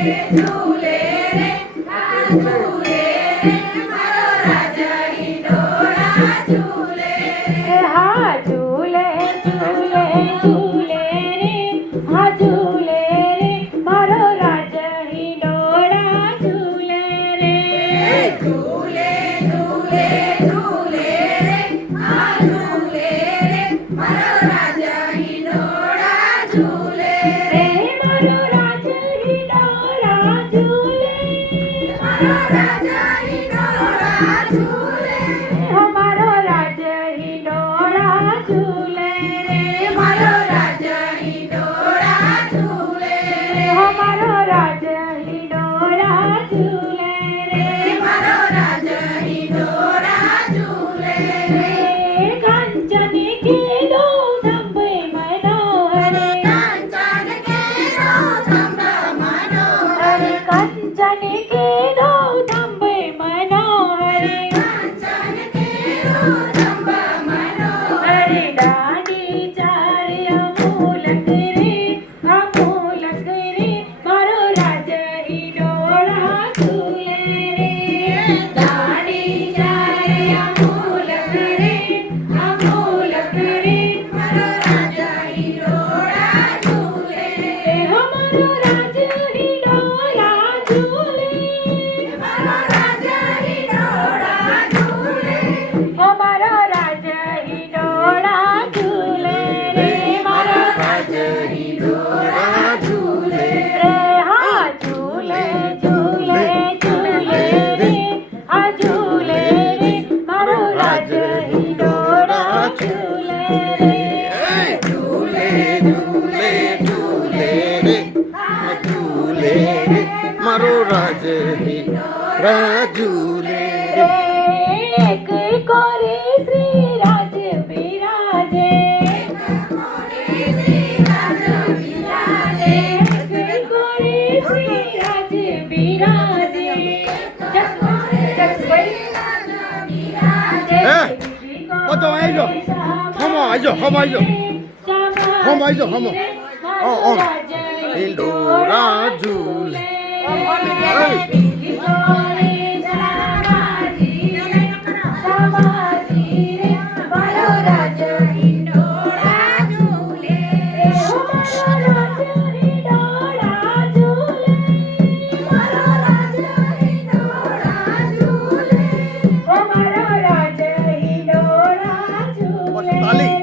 ઝૂલે રે આ ઝૂલે રે મારો રાજા હિંડોળા ઝૂલે રે હા ઝૂલે ઝૂલે ઝૂલે રે હા ઝૂલે રે મારો રાજા હિંડોળા ઝૂલે રે ઝૂલે ઝૂલે ઝૂલે રે આ ઝૂલે રે મારો રાજા હિંડોળા ઝૂલે રે મારો રાજા હિંડોળા ઝૂલે મારો રાજા હિંડોળા ઝૂલે અમારો રાજા હિંડોળા ઝૂલે રે મારો રાજા હિંડોળા ઝૂલે અમારો રાજા હિંડોળા ઝૂલે રે મારો રાજા હિંડોળા ઝૂલે કાંચન કેલો થંભે મનોહરે કાંચન કેરો થંભ મનોહરે કંચન કેલો થંભે મનોહરે કાંચન કેરો થંભ મનોહરે દાડી ચારે અમૂલક રે મારો રાજા હિંડોળા ઝૂલે રે દાડી ચારે અમૂલક રે મારો રાજા હિંડોળા ઝૂલે અમારો રાજા હિંડોળા ઝૂલે મારો રાજા હિંડોળા ઝૂલે અમારો રાજા હિંડોળા ઝૂલે રે મારો રાજા હિંડોળા ઝૂલે રે હા ઝૂલે ઝૂલે ઝૂલે રે હા ઝૂલે રે મારો રાજા હિંડોળા ઝૂલે રે ઝૂલે ઝૂલે ઝૂલે રે આ ઝૂલે રે મારો રાજ ઝૂલે રે એક કોરે શ્રી રાજ બિરાજે શ્રી રાજા બિરાજે એક કોરે શ્રી રાજ બિરાજે રાજા બિરાજે બધો આવી જાઓ. હમો આવી જાઓ, હમો આવી જાઓ. હમો આવી જાઓ, હમો. હિંડોળા ઝૂલે મારો રાજા હિંડોળા ઝૂલે મારો રાજા હિંડોળા ઝૂલે બસ તાલી